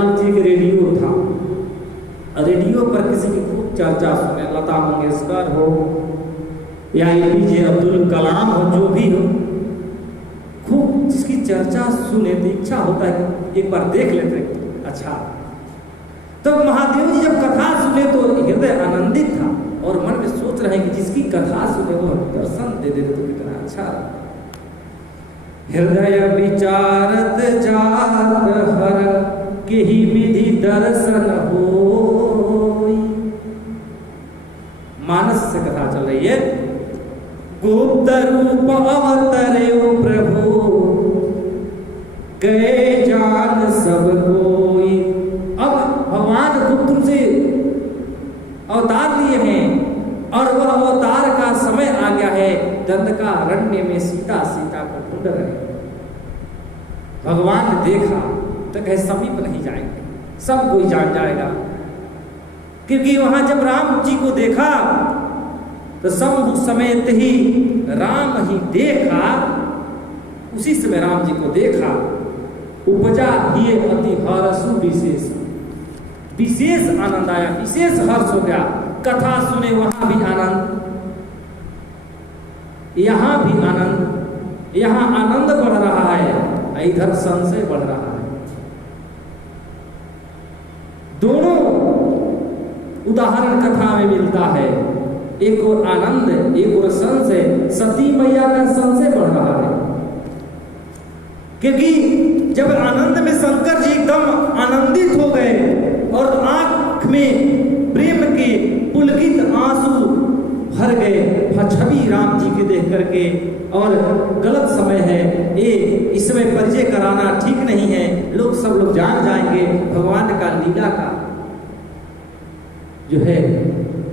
मान लीजिए कि रेडियो था, रेडियो पर किसी की खूब चर्चा सुने, लता मंगेशकर हो या APJ अब्दुल कलाम हो, जो भी हो, खूब जिसकी चर्चा सुने तो इच्छा होता है कि एक बार देख लेते। अच्छा, तो महादेव जी जब कथा सुने तो हृदय आनंदित था और मन में सोच रहे हैं कि जिसकी कथा सुने वो दर्शन दे दे तो कितना अच्छा। हृदय विचारत जात हर के ही विधि दर्शन होई। मानस से कथा चल रही है। गुप्त रूप अवतरे प्रभु गए जान सब कोई। अब भगवान गुप्त रूप से अवतार लिए हैं और वह अवतार का समय आ गया है। दंडकारण्य में सीता को ढूंढ रहे हैं। भगवान ने देखा तो कहे समीप नहीं जाएंगे, सब कोई जान जाएगा, क्योंकि वहां जब राम जी को देखा तो शंभु समेत ही राम ही देखा। उसी समय राम जी को देखा, उपजा ये अति हर्षु विशेष, विशेष आनंद आया, विशेष हर्ष हो गया। कथा सुने वहां भी आनंद, यहां भी आनंद, यहां आनंद बढ़ रहा है, इधर संशय बढ़ रहा है। दोनों उदाहरण कथा में मिलता है, एक और आनंद एक और संशय। सती मैया का संशय बढ़ रहा है, क्योंकि जब आनंद में शंकर जी एकदम आनंदित हो गए और आंख में प्रेम के पुलकित आंसू भर गए छवि राम जी के देख करके। और गलत समय है ये, इस समय परिचय कराना ठीक नहीं है, सब लोग जान जाएंगे भगवान का लीला का जो है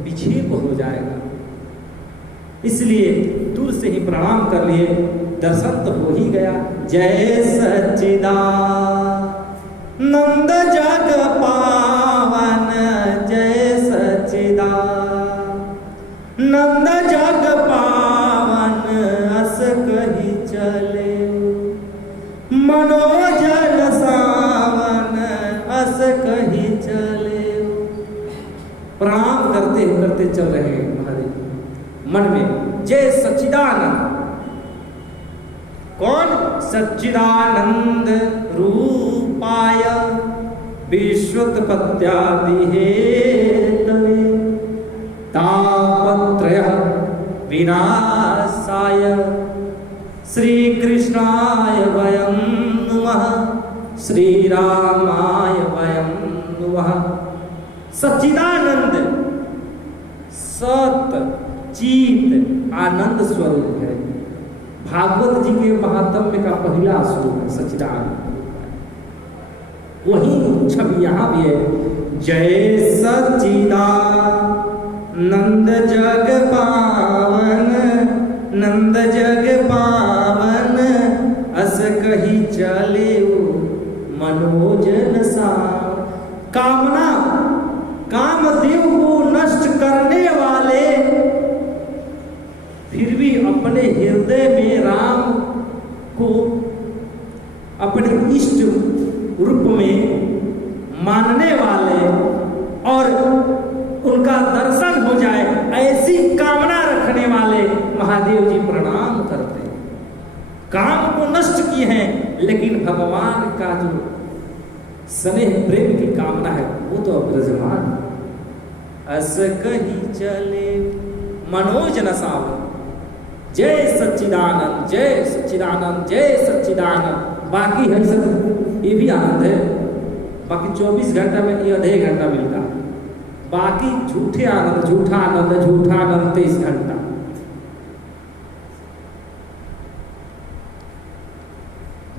विक्षेप हो जाएगा। इसलिए दूर से ही प्रणाम कर लिए, दर्शन तो हो ही गया। जय सच्चिदानंद जग पावन, जय सच्चिदानंद जग पावन, अस कही चले मनोजन सावन, अस कही चले। प्रणाम करते करते चल रहे हैं महादेव मन में, जय सच्चिदानंद। कौन? सच्चिदानंद रूपाय विश्वोत्पत्त्यादि हेतवे तापत्रय विनाशाय श्री कृष्णाय वयं नमः, श्री रामाय वयं नमः। सच्चिदानंद सत चित आनंद स्वरूप है। भागवत जी के महात्म्य का पहला श्लोक है सच्चिदानंद, वही छवि यहां भी है। जय सच्चिदानंद जग पावन, नंद जग पावन, अस कही चले मनोजन सावन। कामना कामदेव को नष्ट करने वाले फिर भी अपने हृदय में राम को अपने इष्ट रूप में मानने वाले और उनका दर्शन हो जाए ऐसी कामना रखने वाले महादेव जी प्रणाम करते हैं। काम को नष्ट किए हैं, लेकिन भगवान का जो स्नेह प्रेम की कामना है वो तो विराजमान। अस कही चले मनोजन सावन, जय सच्चिदानंद, जय सच्चिदानंद, जय सच्चिदानंद। बाकी है सब ये भी आनंद है, बाकी 24 घंटा में ये आधे घंटा मिलता है। बाकी झूठे आनंद, झूठा आनंद, झूठा आनंद 23 घंटा।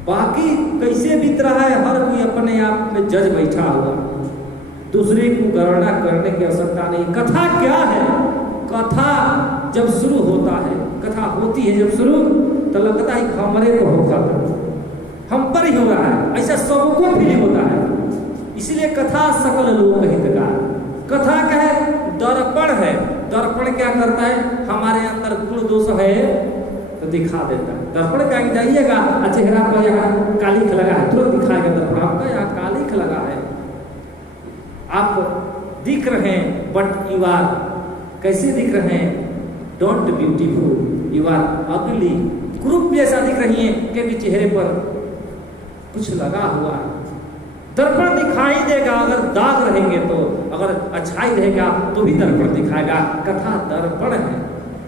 बाकी कैसे बीत रहा है, हर कोई अपने आप में जज बैठा हुआ, दूसरे को गणना करने की आवश्यकता नहीं। कथा क्या है? कथा जब शुरू होता है, कथा होती है जब शुरू, तो लगता है हमरे को होता है, हम पर ही हो रहा है, ऐसा सबको फीलिंग होता है। इसलिए कथा सकल लोक हितकार। कथा क्या है? दर्पण है। दर्पण क्या करता है? हमारे अंदर गुण दोष है तो दिखा देता है। दर्पण क्या जाइएगा, चेहरा पर यहाँ कालिख लगा है, तुरंत दिखाएगा दर्पण आपका यहाँ कालिख लगा है, दिख रहे हैं, बट यू आर कैसे दिख रहे हैं? Don't beautiful, you are ugly. Group जैसा दिख रही है क्योंकि चेहरे पर कुछ लगा हुआ है। दर्पण दिखाई देगा अगर दाग रहेंगे तो, अगर अच्छाई रहेगा तो भी दर्पण दिखाएगा। कथा दर्पण है,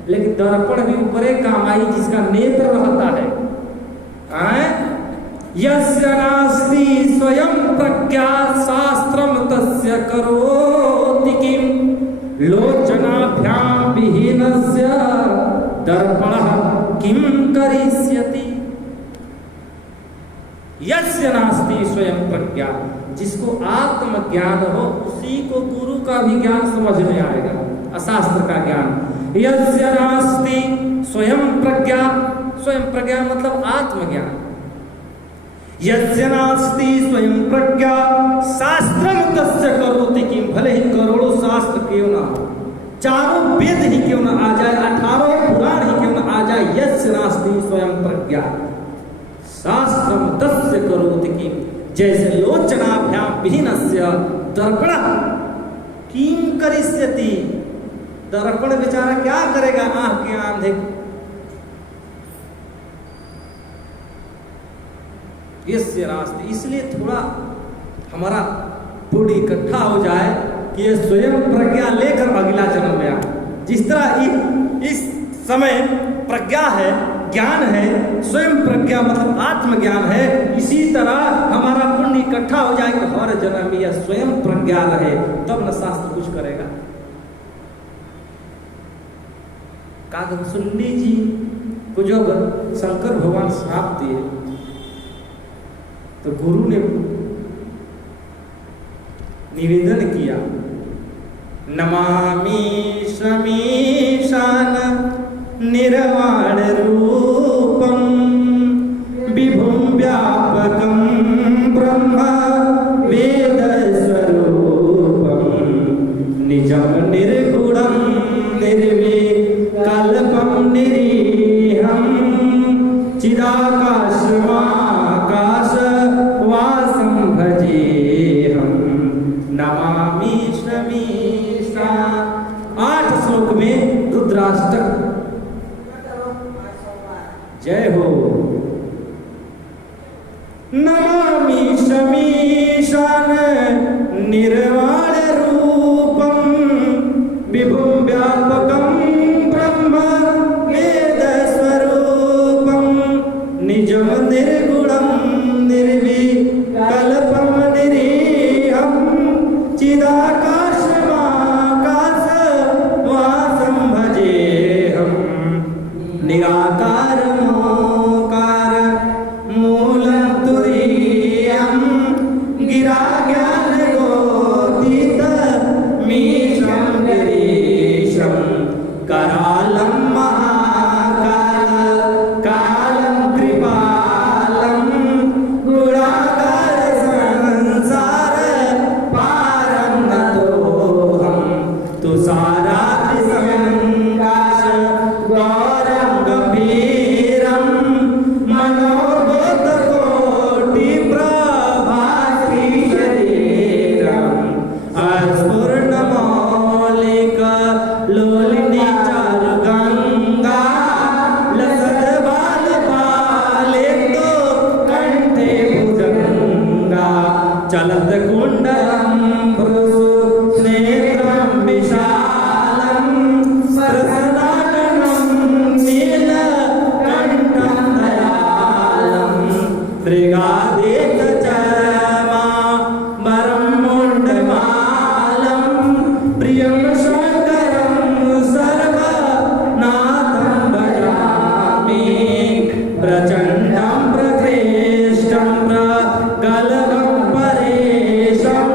लेकिन दर्पण भी ऊपरे काम आई जिसका नेत्र रहता है। यस्य नास्ति स्वयं प्रज्ञा शास्त्रम तस्य करोति किम लोचनाभ्याम विहीनस्य दर्पणः किम करिष्यति। यस्य नास्ति स्वयं प्रज्ञा, जिसको आत्मज्ञान हो उसी को गुरु का भी ज्ञान समझ में आएगा, अशास्त्र का ज्ञान। यस्य नास्ति स्वयं प्रज्ञा, स्वयं प्रज्ञा मतलब आत्मज्ञान। यस्य नास्ति स्वयं प्रज्ञा शास्त्रम तस्य करोति किम, भले ही करोड़ों शास्त्र क्यों ना हो, चारों वेद ही क्यों ना आ जाए, 18 पुराण ही क्यों ना आ जाए, यस्य नास्ति स्वयं प्रज्ञा शास्त्रम तस्य करोति किम, जैसे लोचनाभ्याम विहीनस्य दर्पणः किम करिष्यति। दर्पण बेचारा क्या करेगा आंख के आंधे। यस्य नास्ति, इसलिए थोड़ा हमारा पूरी इकट्ठा हो जाए कि ये स्वयं प्रज्ञा लेकर अगला जन्म में आए। जिस तरह इस समय प्रज्ञा है, ज्ञान है, स्वयं प्रज्ञा मतलब आत्मज्ञान है, इसी तरह हमारा पुण्य इकट्ठा हो जाए कि हर जन्म में यह स्वयं प्रज्ञा रहे, तब न शास्त्र कुछ करेगा। कागभूषुंडी जी को जब शंकर भगवान श्राप दिए तो गुरु ने निवेदन किया, नमामि शमीशान निर्वाण रूपम विभुं व्यापकं ब्रह्म वेद स्वरूपम निजं निर्गुणं निर्विकल्पं निरीहं चिदाकाशमाकाश वासं भजेहं नमामि शमीशा। 8 श्लोक में रुद्राष्टक। जय हो। नमामि शमीशान निर्वाण रूपम विभुं व्यापकं ब्रह्म वेद स्वरूपम निजं निर्गुणं निर्विकल्पं निरीहं चिदाकाशमाकाश वासं भजेहं निराकार प्रचंडं प्रकृष्टं प्रगल्भं परेशं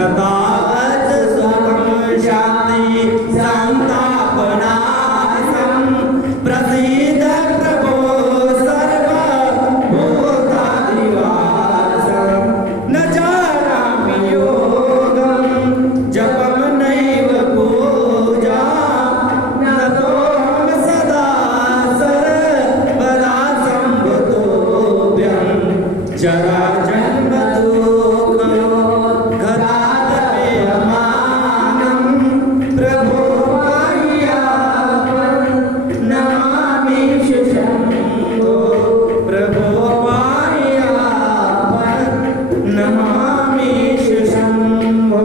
न तावत् सुखं शान्ति संतापनाशं प्रसीद प्रभो सर्वभूतादिवासं न जानामि योगं जपं नैव पूजा न तोऽहं सदा सर्वदा संवतोऽभ्यं जरा जन्म दुःखयोद्धरादपेयमानं प्रभो पाह्यापं नमामि शम्भो प्रभो पाह्यापं नमामि शम्भो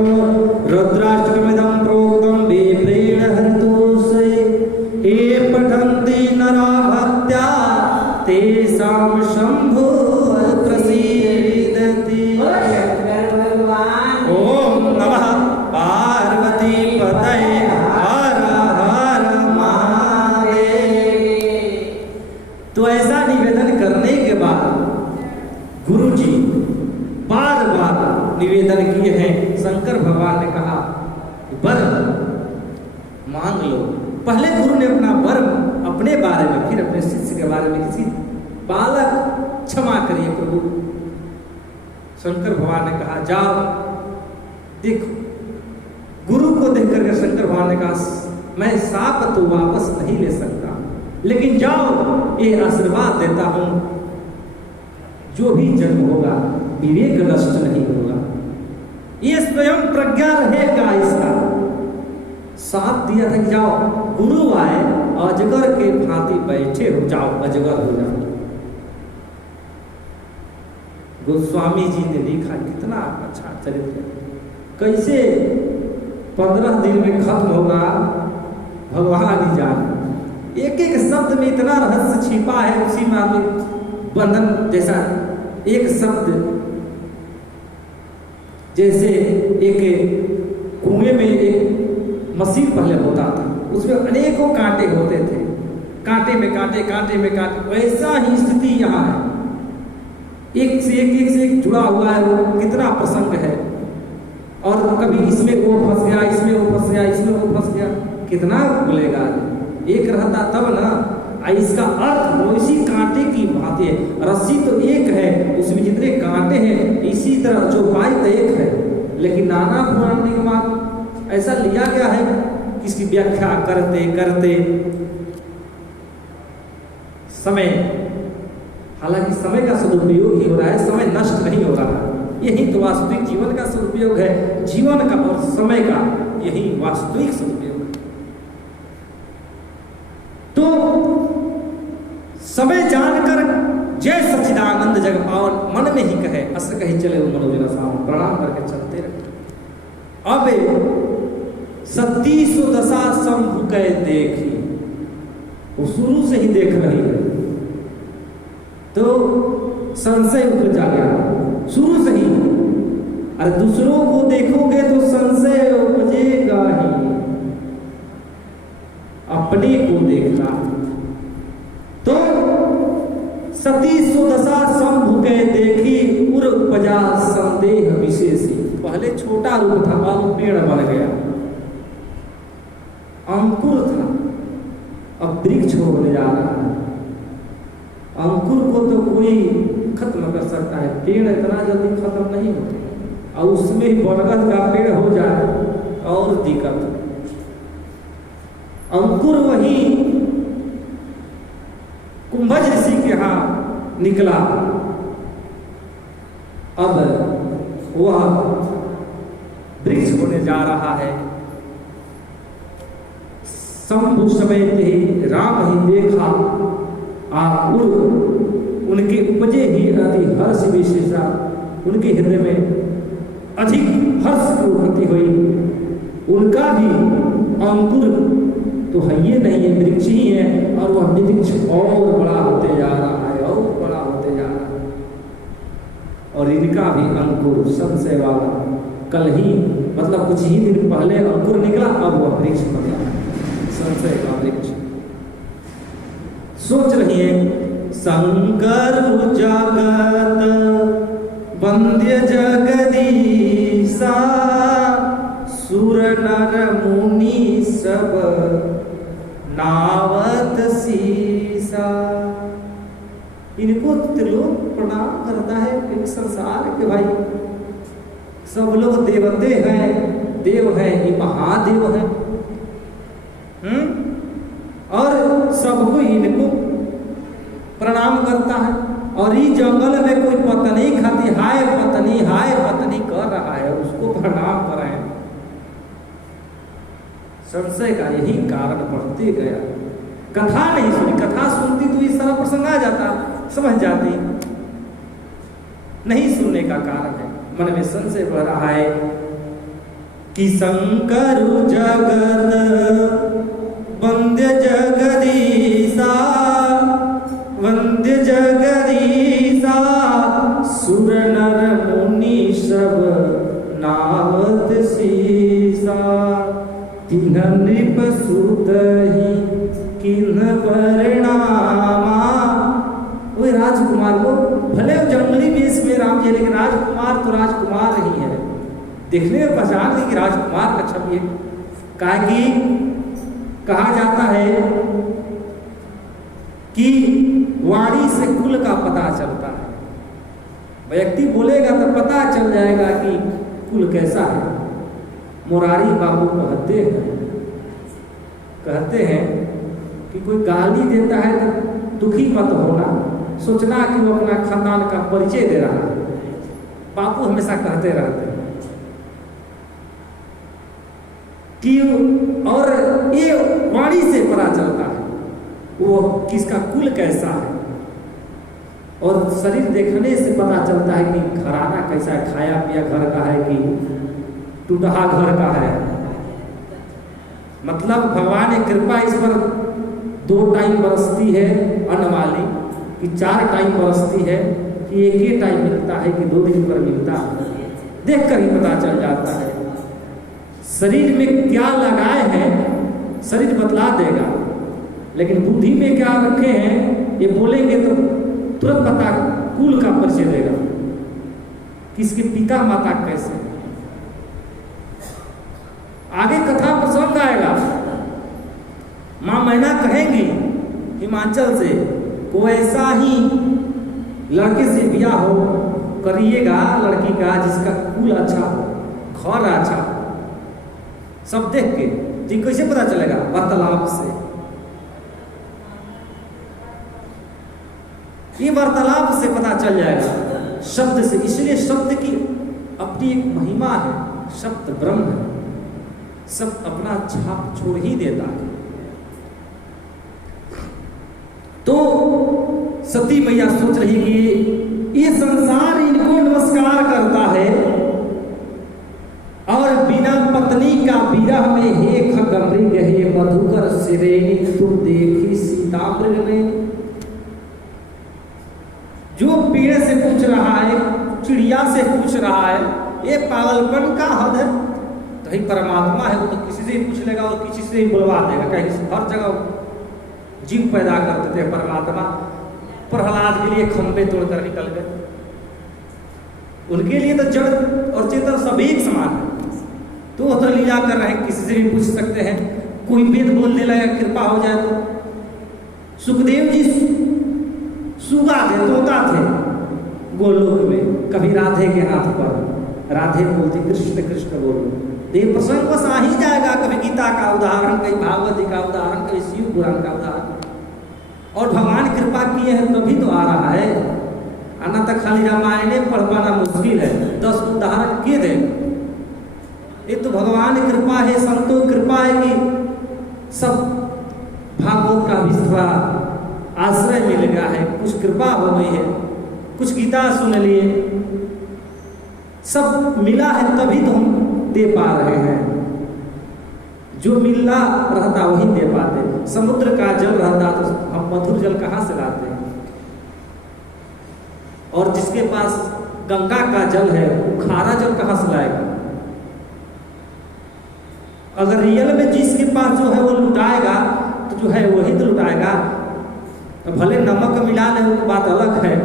रुद्राष्टकमिदं प्रोक्तं विप्रेण हरितोषे ये पठन्ति नरा भक्त्या तेषां शम्भो प्रसीदति। ओम नमः पार्वती पतये हर हर महादेव। तो ऐसा निवेदन करने के बाद गुरुजी बार बार निवेदन किए हैं। शंकर भगवान ने कहा वर मांग लो। पहले गुरु ने अपना वर अपने बारे में, फिर अपने शिष्य के बारे में, किसी बालक क्षमा करिए प्रभु। शंकर भगवान ने कहा जाओ देखो। गुरु को देख करके शंकर भगवान ने कहा मैं साप तो वापस नहीं ले सकता, लेकिन जाओ ये आशीर्वाद देता हूं जो भी जन्म होगा विवेक नष्ट नहीं होगा, ये स्वयं प्रज्ञा रहेगा। इसका साथ दिया था कि जाओ गुरु आए अजगर के भांति बैठे हो जाओ, अजगर हो जाओ। गोस्वामी जी ने लिखा कितना अच्छा चरित्र, कैसे 15 दिन में खत्म होगा भगवान ही जाने। एक एक शब्द में इतना रहस्य छिपा है, उसी में आदमी बंधन जैसा। एक शब्द जैसे एक कुएं में एक मशीन पहले होता था, उसमें अनेकों कांटे होते थे, कांटे में कांटे, कांटे में कांटे। वैसा ही स्थिति यहाँ है, एक से एक जुड़ा हुआ है। वो कितना प्रसंग है, और कभी इसमें वो फंस गया, इसमें वो फंस गया, इसमें वो फंस गया, कितना बोलेगा। एक रहता तब ना। इसका अर्थ वैसी कांटे की बात है। रस्सी तो एक है, उसमें जितने कांटे हैं इसी तरह चौपाई तो एक है, लेकिन नाना पुराण निगम ऐसा लिया गया है कि इसकी व्याख्या करते करते समय, हालांकि समय का सदुपयोग ही हो रहा है, समय नष्ट नहीं हो रहा है। यही तो वास्तविक जीवन का सदुपयोग है। जीवन का और समय का यही वास्तविक सदुपयोग है। तो समय जानकर जय सच्चिदानंद जग पावन मन में ही कहे, अस कही चले वो मनोजना साम, प्रणाम करके चलते रहे। अब 37 दशा शंभु कह देखी, वो शुरू से ही देख रही है, तो संशय उपजा गया शुरू से ही। अरे दूसरों को देखोगे तो संशय उपजेगा ही, अपने को देखना। तो 37 दशा शंभु कह देखी, उर उपजा संदेह विशेषी। पहले छोटा रूप था, अब पेड़ बन गया, अंकुर था, अब वृक्ष होने जा रहा है। अंकुर को तो कोई खत्म कर सकता है, पेड़ इतना जल्दी खत्म नहीं होते, और उसमें बरगद का पेड़ हो जाए और दिक्कत। अंकुर वही कुंभज ऋषि के यहाँ निकला, अब वह वृक्ष होने जा रहा है। शंभु समेत ही राम ही देखा, उनके उपजे ही अति हर्ष विशेषा, उनके हृदय में अधिक हर्ष की उत्पत्ति हुई। उनका भी अंकुर तो है ये नहीं है, वृक्ष ही है, और वह वृक्ष और बड़ा होते जा रहा है, और बड़ा होते जा रहा है। और इनका भी अंकुर संशय वाला कल ही, मतलब कुछ ही दिन पहले अंकुर निकला, अब वह वृक्ष बना, संशय का वृक्ष। सोच रही है शंकर जगत वंद्य जगदीशा सुर नर मुनि सब नावत सीसा। इनको त्रिलोक प्रणाम करता है क्योंकि संसार के भाई सब लोग देवते हैं, देव है, ये महादेव है। और सबको इनको प्रणाम करता है। और इस जंगल में कोई पत्नी खाती हाय पत्नी कर रहा है, उसको प्रणाम कराए। संशय का यही कारण बढ़ते गया। कथा नहीं सुनी, कथा सुनती तो इस तरह प्रसंग आ जाता, समझ जाती। नहीं सुनने का कारण है मन में संशय बढ़ रहा है कि शंकर जगत वंद्य जगदीशा, वंद्य जगदीशा, सुर नर मुनि सब नावत सीसा। तिन्ह नृप सुत ही किन्ह परिणामा। वही राजकुमार को भले जंगली वेश में राम जी, लेकिन राजकुमार तो राजकुमार नहीं है। देखने में पहचान नहीं कि राजकुमार का छवि है। कहा जाता है कि वाणी से कुल का पता चलता है। व्यक्ति बोलेगा तो पता चल जाएगा कि कुल कैसा है। मुरारी बाबू कहते हैं कि कोई गाली देता है तो दुखी मत होना, सोचना कि वो अपना खानदान का परिचय दे रहा है। बापू हमेशा कहते रहते हैं कि और ये वाणी से पता चलता है वो किसका कुल कैसा है। और शरीर देखने से पता चलता है कि घराना कैसा है, खाया पिया घर का है कि टूटहा घर का है। मतलब भगवान की कृपा इस पर 2 टाइम बरसती है अन्न वाली, कि 4 टाइम बरसती है, कि 1 ही टाइम मिलता है, कि 2 दिन पर मिलता है। देख कर ही पता चल जाता है। शरीर में क्या लगाए हैं शरीर बतला देगा, लेकिन बुद्धि में क्या रखे हैं ये बोलेंगे तो तुरंत पता कुल का परिचय देगा, किसके पिता माता कैसे। आगे कथा प्रसंग आएगा। मां मैना कहेंगी हिमाचल से कोई ऐसा ही लड़के से ब्याह हो करिएगा, लड़की का जिसका कुल अच्छा हो, घर अच्छा हो। सब देख के जी कैसे पता चलेगा? वार्तालाप से। ये वार्तालाप से पता चल जाएगा, शब्द से। इसलिए शब्द की अपनी एक महिमा है। शब्द ब्रह्म है, सब अपना छाप छोड़ ही देता है। तो सती मैया सोच रही कि ये संसार इनको नमस्कार करता है और बिना पत्नी का विरह में हे खगमृग हे मधुकर श्रेणी तुम देखी सीतामृग में। जो पेड़ से पूछ रहा है, चिड़िया से पूछ रहा है, ये पागलपन का हद है। तो ही परमात्मा है, वो तो किसी से ही पूछ लेगा और किसी से ही बुलवा देगा। कहीं हर जगह जीव पैदा कर देते हैं परमात्मा। प्रहलाद के लिए खंबे तोड़कर निकल गए। उनके लिए तो जड़ और चेतन सब एक समान है। तो वो तो लीला कर रहे हैं, किसी से भी पूछ सकते हैं। कोई वेद बोलने लगा कृपा हो जाए तो। सुखदेव जी सुगा थे, तोता थे गोलोक में, कभी राधे के हाथ पर राधे बोलती कृष्ण कृष्ण बोलो। ये प्रसंग बस आ ही जाएगा। कभी गीता का उदाहरण, कभी भागवत जी का उदाहरण, कभी शिव पुराण का उदाहरण। और भगवान कृपा किए हैं तभी तो आ रहा है, आना तक खाली रामायण पढ़ पाना मुश्किल है। 10 उदाहरण किए थे। ये तो भगवान कृपा है, संतों कृपा है कि सब भागवत का भी थोड़ा आश्रय मिल गया है, कुछ कृपा हो गई है, कुछ गीता सुन लिए, सब मिला है तभी तो हम दे पा रहे हैं। जो मिलना रहता वही दे पाते। समुद्र का जल रहता तो हम मधुर जल कहाँ से लाते हैं? और जिसके पास गंगा का जल है वो खारा जल कहाँ से लाएगा? अगर रियल में जिसके पास जो है वो लुटाएगा तो जो है वही तो लुटाएगा। तो भले नमक मिला ले वो बात अलग है,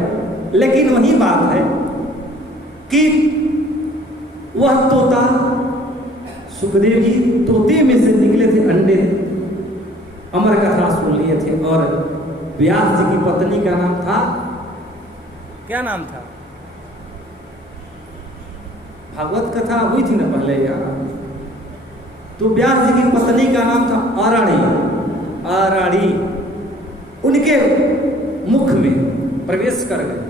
लेकिन वही बात है कि वह तोता सुखदेव जी तोते में से निकले थे अंडे, अमर कथा सुन लिए थे। और व्यास जी की पत्नी का नाम था, क्या नाम था? भागवत कथा हुई थी ना पहले यार। तो व्यास जी की पत्नी का नाम था आराड़ी। आराड़ी उनके मुख में प्रवेश कर गए,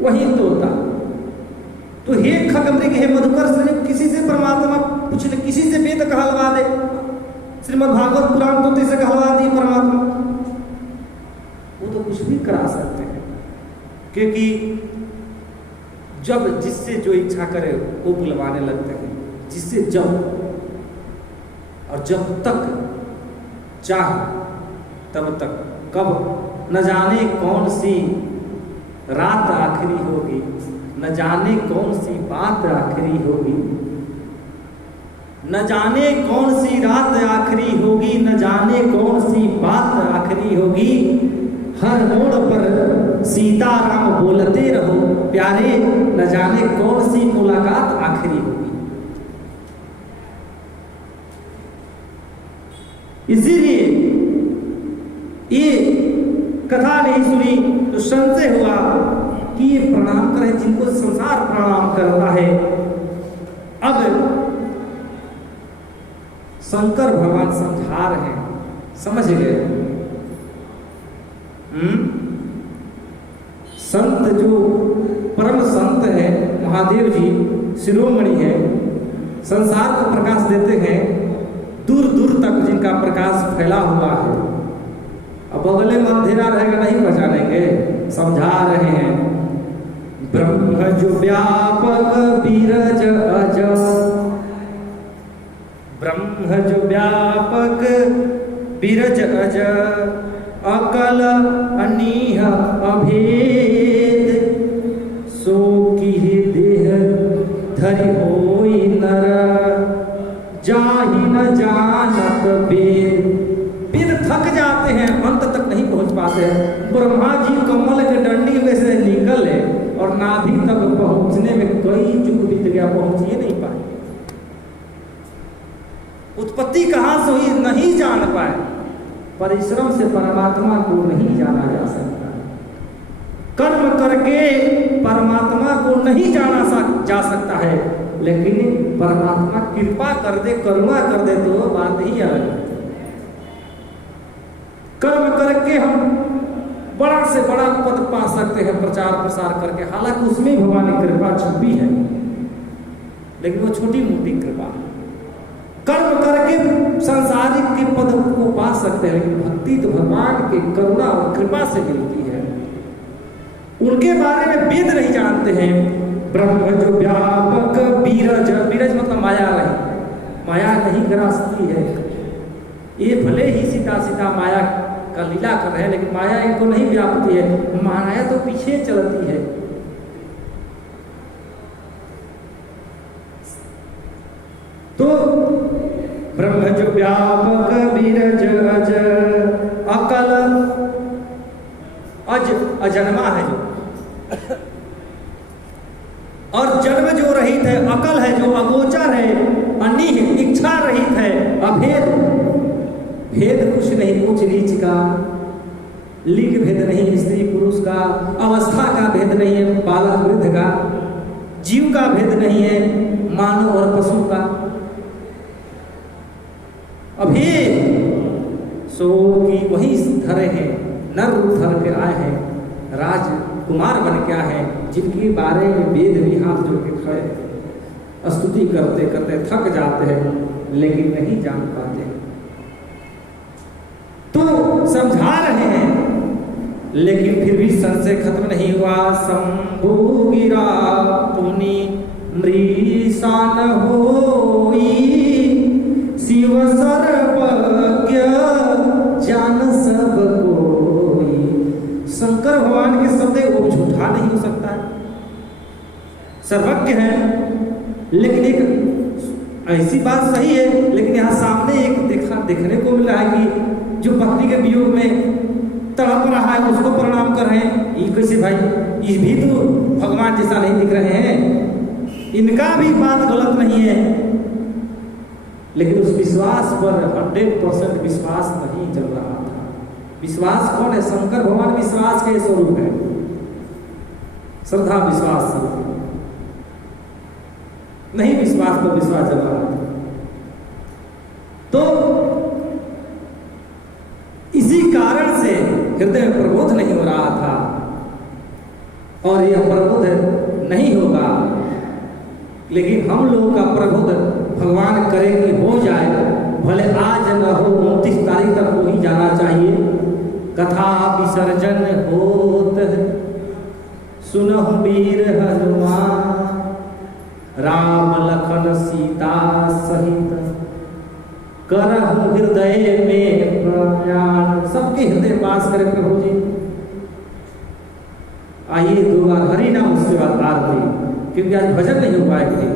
वही तोता। तो हे खगमृग, हे मधुकर, किसी से परमात्मा पूछ ले, किसी से वेद कहलवा दे, श्रीमद् भागवत पुराण तोते से कहलवा दी परमात्मा। वो तो कुछ भी करा सकते हैं, क्योंकि जब जिससे जो इच्छा करे वो बुलवाने लगते हैं, जिससे जब और जब तक चाह तब तक। कब न जाने कौन सी रात आखिरी होगी, न जाने कौन सी बात आखिरी होगी, न जाने कौन सी रात आखिरी होगी, न जाने कौन सी बात आखिरी होगी। हर मोड़ पर सीताराम बोलते रहो प्यारे, न जाने कौन सी मुलाकात आखिरी होगी। इसीलिए ये कथा नहीं सुनी तो संशय हुआ कि ये प्रणाम करें जिनको संसार प्रणाम करता है। अब शंकर भगवान समझा रहे हैं, समझ गए? संत जो परम संत है महादेव जी शिरोमणि है, संसार को प्रकाश देते हैं, दूर दूर तक जिनका प्रकाश फैला हुआ है। अब बगले में अंधेरा रहेगा नहीं पहचानेंगे, समझा रहे हैं। ब्रह्म जो व्यापक बीरज अज, ब्रह्म जो व्यापक बीरज अज, अकल अनीह अभेद, सो की देह धरि होई नर, जाहि न जानत वेद। वेद थक जाते हैं, अंत तक नहीं पहुंच पाते हैं। ब्रह्मा जी कमल के डंडी में से निकले और नाभि तक पहुंचने में कई युग बीत गया, पहुंच ही नहीं पाए। उत्पत्ति कहां से हुई नहीं जान पाए। परिश्रम से परमात्मा को नहीं जाना जा सकता, कर्म करके परमात्मा को नहीं जाना जा सकता है। लेकिन परमात्मा कृपा कर दे, करुणा कर दे तो बात ही अलग है। कर्म करके हम बड़ा से बड़ा पद पा सकते हैं प्रचार प्रसार करके, हालांकि उसमें भगवान की कृपा छुपी है, लेकिन वो छोटी मोटी कृपा। कर्म करके संसारिक के पद को पा सकते हैं, लेकिन भक्ति तो भगवान के करुणा और कृपा से मिलती है। उनके बारे में वेद नहीं जानते हैं। ब्रह्म जो व्यापक बीरज, बीरज मतलब माया नहीं, माया नहीं ग्रासती है। ये भले ही सीधा सीधा माया का लीला कर रहे हैं, लेकिन माया इनको नहीं व्यापती है, माया तो पीछे चलती है। तो ब्रह्म जो व्यापक बीरज अज, अकल अज अजन्मा है जो, और जन्म जो रहित है, अकल है जो अगोचर है, अनिह इच्छा रहित है, अभेद, भेद कुछ नहीं, ऊंच नीच का, लिंग भेद नहीं, स्त्री पुरुष का, अवस्था का भेद नहीं है, बालक वृद्ध का, जीव का भेद नहीं है, मानव और पशु का अभेद। सो की वही धरे हैं, नर रूप धर के आए हैं, राजकुमार बन के आए हैं, जिनके बारे में वेद भी हाथ जोड़ के खड़े स्तुति करते करते थक जाते हैं, लेकिन नहीं जान पाते। तो समझा रहे हैं, लेकिन फिर भी संशय खत्म नहीं हुआ। शंभु गिरा पुनि मृषान होई, शिव सर्वज्ञ जान सब कोई। शंकर भगवान के शब्द वो झूठा नहीं हो सकता है, सर्वज्ञ है। लेकिन एक ऐसी बात सही है, लेकिन यहाँ सामने एक देखने को मिल रहा है कि जो पत्नी के वियोग में तड़प रहा है उसको प्रणाम कर रहे हैं। ये कैसे भाई, ये भी तो भगवान जैसा नहीं दिख रहे हैं, इनका भी बात गलत नहीं है। लेकिन उस विश्वास पर 100% विश्वास नहीं चल रहा था। विश्वास कौन है? शंकर भगवान विश्वास के स्वरूप है, श्रद्धा विश्वास स्वरूप नहीं, विश्वास पर विश्वास चल रहा था। तो इसी कारण से हृदय में प्रबोध नहीं हो रहा था, और यह प्रबोध नहीं होगा। लेकिन हम लोगों का प्रबोध भगवान करे कि हो जाए, भले आज न हो, 29 तारीख तक हो ही जाना चाहिए। कथा विसर्जन होत सुनहु वीर हनुमान, राम लखन सीता सहित करहु हृदय में प्रयाण। सबके हृदय वास करे प्रभु जी। आइए 2 बार हरि नाम, उसके बाद आरती, क्योंकि आज भजन नहीं हो पाएगी।